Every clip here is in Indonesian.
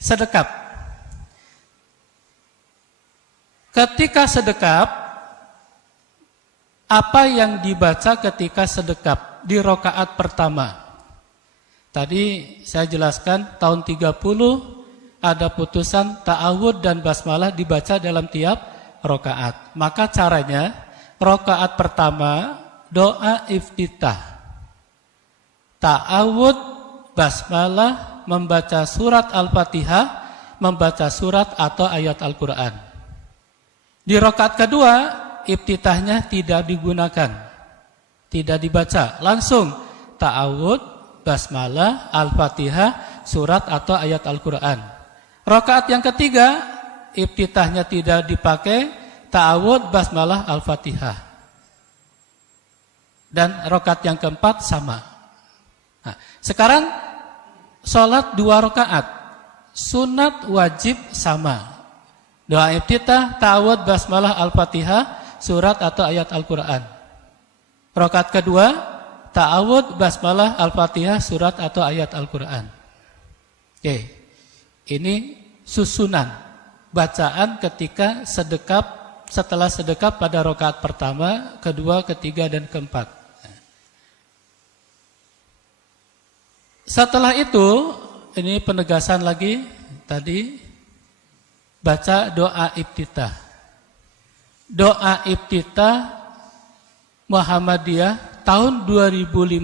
Sedekap. Ketika sedekap, apa yang dibaca ketika sedekap di rakaat pertama? Tadi saya jelaskan tahun 30 ada putusan ta'awud dan basmalah dibaca dalam tiap rakaat. Maka caranya rakaat pertama doa iftitah, ta'awud, basmalah, membaca surat Al-Fatihah, membaca surat atau ayat Al-Quran. Di rakaat kedua iftitahnya tidak digunakan, tidak dibaca, langsung ta'awud, basmalah, Al-Fatihah, surat atau ayat Al-Quran. Rakaat yang ketiga iftitahnya tidak dipakai, ta'awud, basmalah, Al-Fatihah. Dan rakaat yang keempat sama. Nah, sekarang sholat 2 rakaat, sunat wajib sama. Doa iftitah, ta'awud, basmalah, Al-Fatihah, surat atau ayat Al-Quran. Rakaat kedua, ta'awud, basmalah, Al-Fatihah, surat atau ayat Al-Quran. Oke, ini susunan bacaan ketika sedekap, setelah sedekap pada rakaat pertama, kedua, ketiga, dan keempat. Setelah itu, ini penegasan lagi tadi, baca doa iftitah. Doa iftitah Muhammadiyah tahun 2015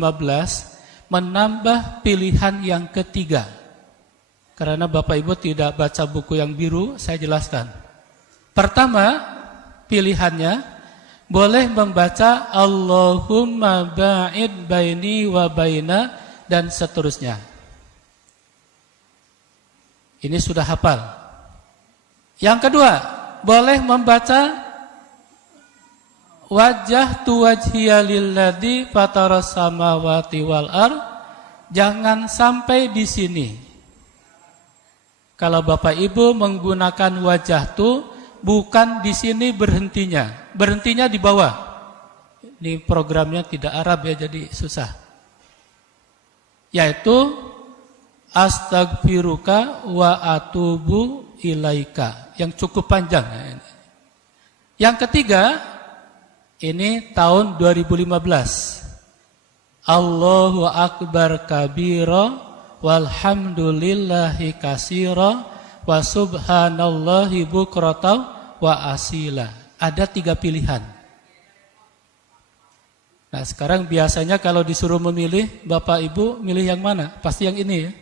menambah pilihan yang ketiga. Karena Bapak Ibu tidak baca buku yang biru, saya jelaskan. Pertama, pilihannya boleh membaca Allahumma ba'id baini wa baina dan seterusnya. Ini sudah hafal. Yang kedua, boleh membaca wajjahtu wajhiya lilladzi fataras samawati wal ardh. Jangan sampai di sini. Kalau Bapak Ibu menggunakan wajjahtu, bukan di sini berhentinya. Berhentinya di bawah. Ini programnya tidak Arab ya, jadi susah. Yaitu astagfiruka wa atubu ilaika, yang cukup panjang. Yang ketiga, ini tahun 2015. Allahu akbar kabira walhamdulillahi katsira wa subhanallahi bukratan wa asila. Ada 3 pilihan. Nah, sekarang biasanya kalau disuruh memilih, Bapak Ibu milih yang mana? Pasti yang ini ya.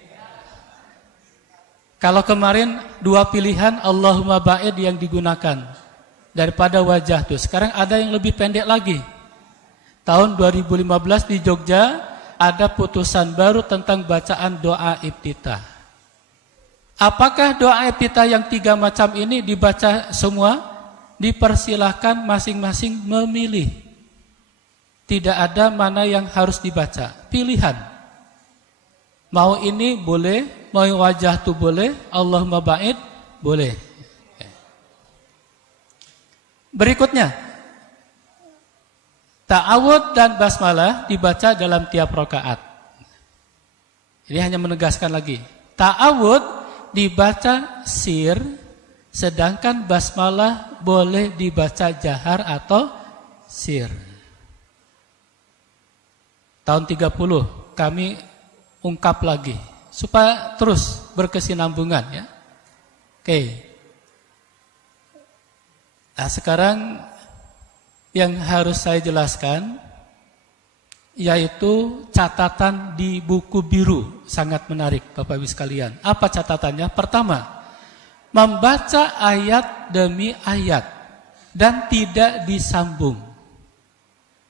Kalau kemarin 2 pilihan Allahumma ba'id yang digunakan daripada wajah tuh. Sekarang ada yang lebih pendek lagi. Tahun 2015 di Jogja ada putusan baru tentang bacaan doa iftitah. Apakah doa iftitah yang 3 macam ini dibaca semua? Dipersilahkan masing-masing memilih. Tidak ada mana yang harus dibaca, pilihan. Mau ini boleh, mau wajah tu boleh, Allahumma ba'id boleh. Berikutnya, ta'awud dan basmalah dibaca dalam tiap rakaat. Ini hanya menegaskan lagi. Ta'awud dibaca sir, sedangkan basmalah boleh dibaca jahar atau sir. Tahun 30 kami ungkap lagi supaya terus berkesinambungan ya. Oke. Nah, sekarang yang harus saya jelaskan yaitu catatan di buku biru, sangat menarik Bapak Ibu sekalian. Apa catatannya? Pertama, membaca ayat demi ayat dan tidak disambung.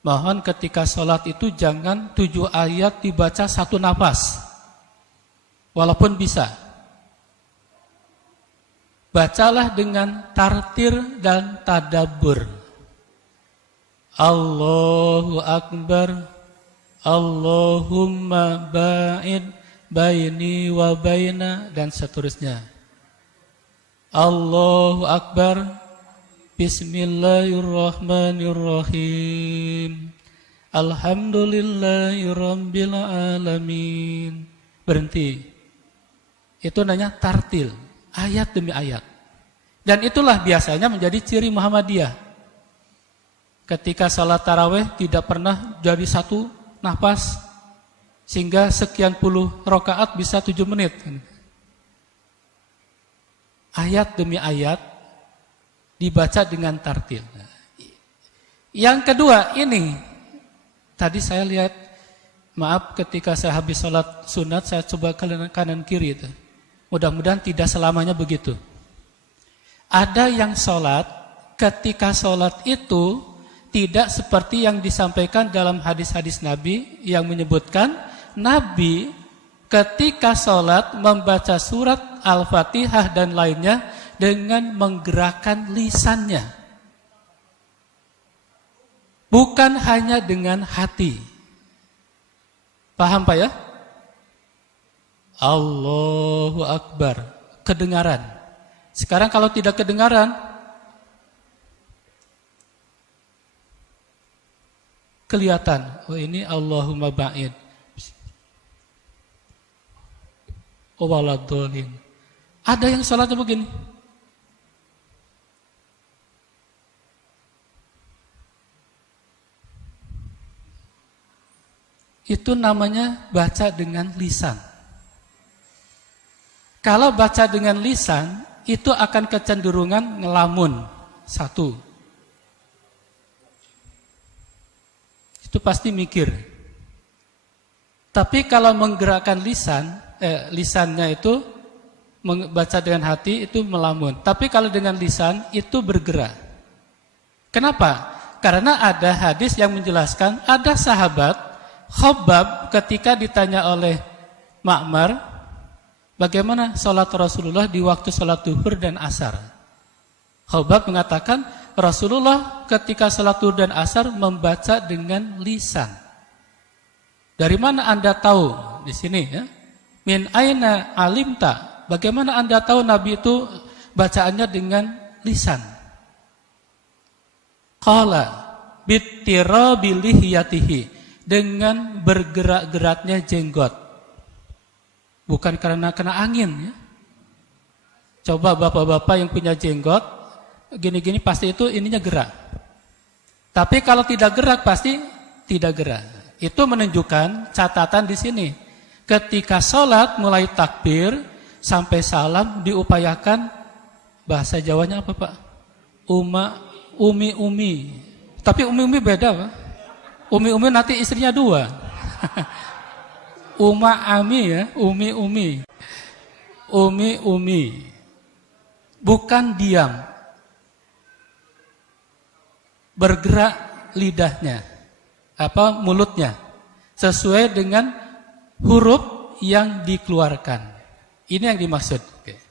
Mohon ketika sholat itu jangan 7 ayat dibaca 1 nafas. Walaupun bisa. Bacalah dengan tartir dan tadabbur. Allahu Akbar, Allahumma ba'id baini wa baina dan seterusnya. Allahu Akbar, Bismillahirrahmanirrahim. Alhamdulillahirabbil alamin. Berhenti. Itu namanya tartil, ayat demi ayat. Dan itulah biasanya menjadi ciri Muhammadiyah. Ketika salat tarawih tidak pernah jadi satu nafas, sehingga sekian puluh rakaat bisa 7 menit. Ayat demi ayat dibaca dengan tartil. Yang kedua ini, tadi saya lihat, maaf ketika saya habis sholat sunat, saya coba kanan kiri itu. Mudah-mudahan tidak selamanya begitu. Ada yang sholat, ketika sholat itu tidak seperti yang disampaikan dalam hadis-hadis Nabi yang menyebutkan Nabi ketika sholat membaca surat Al-Fatihah dan lainnya dengan menggerakkan lisannya. Bukan hanya dengan hati. Paham Pak ya? Allahu Akbar. Kedengaran. Sekarang kalau tidak kedengaran, kelihatan. Oh ini Allahumma ba'id. Oh waladolin. Ada yang salatnya begini. Itu namanya baca dengan lisan. Kalau baca dengan lisan, itu akan kecenderungan ngelamun. Satu. Itu pasti mikir. Tapi kalau menggerakkan lisannya itu membaca dengan hati itu melamun. Tapi kalau dengan lisan itu bergerak. Kenapa? Karena ada hadis yang menjelaskan ada sahabat Khabbab ketika ditanya oleh Ma'mar, bagaimana sholat Rasulullah di waktu sholat duhur dan asar? Khabbab mengatakan Rasulullah ketika sholat duhur dan asar membaca dengan lisan. Dari mana Anda tahu? Di sini ya. Min aina alimta? Bagaimana Anda tahu Nabi itu bacaannya dengan lisan? Qala bittirabi lihyatihi, dengan bergerak-geraknya jenggot. Bukan karena kena angin ya. Coba bapak-bapak yang punya jenggot gini-gini pasti itu ininya gerak. Tapi kalau tidak gerak pasti tidak gerak. Itu menunjukkan catatan di sini. Ketika sholat mulai takbir sampai salam diupayakan bahasa Jawanya apa Pak? Umi. Tapi umi beda Pak. Umi nanti istrinya 2. Ami ya, umi. Umi. Bukan diam. Bergerak lidahnya. Mulutnya. Sesuai dengan huruf yang dikeluarkan. Ini yang dimaksud. Oke.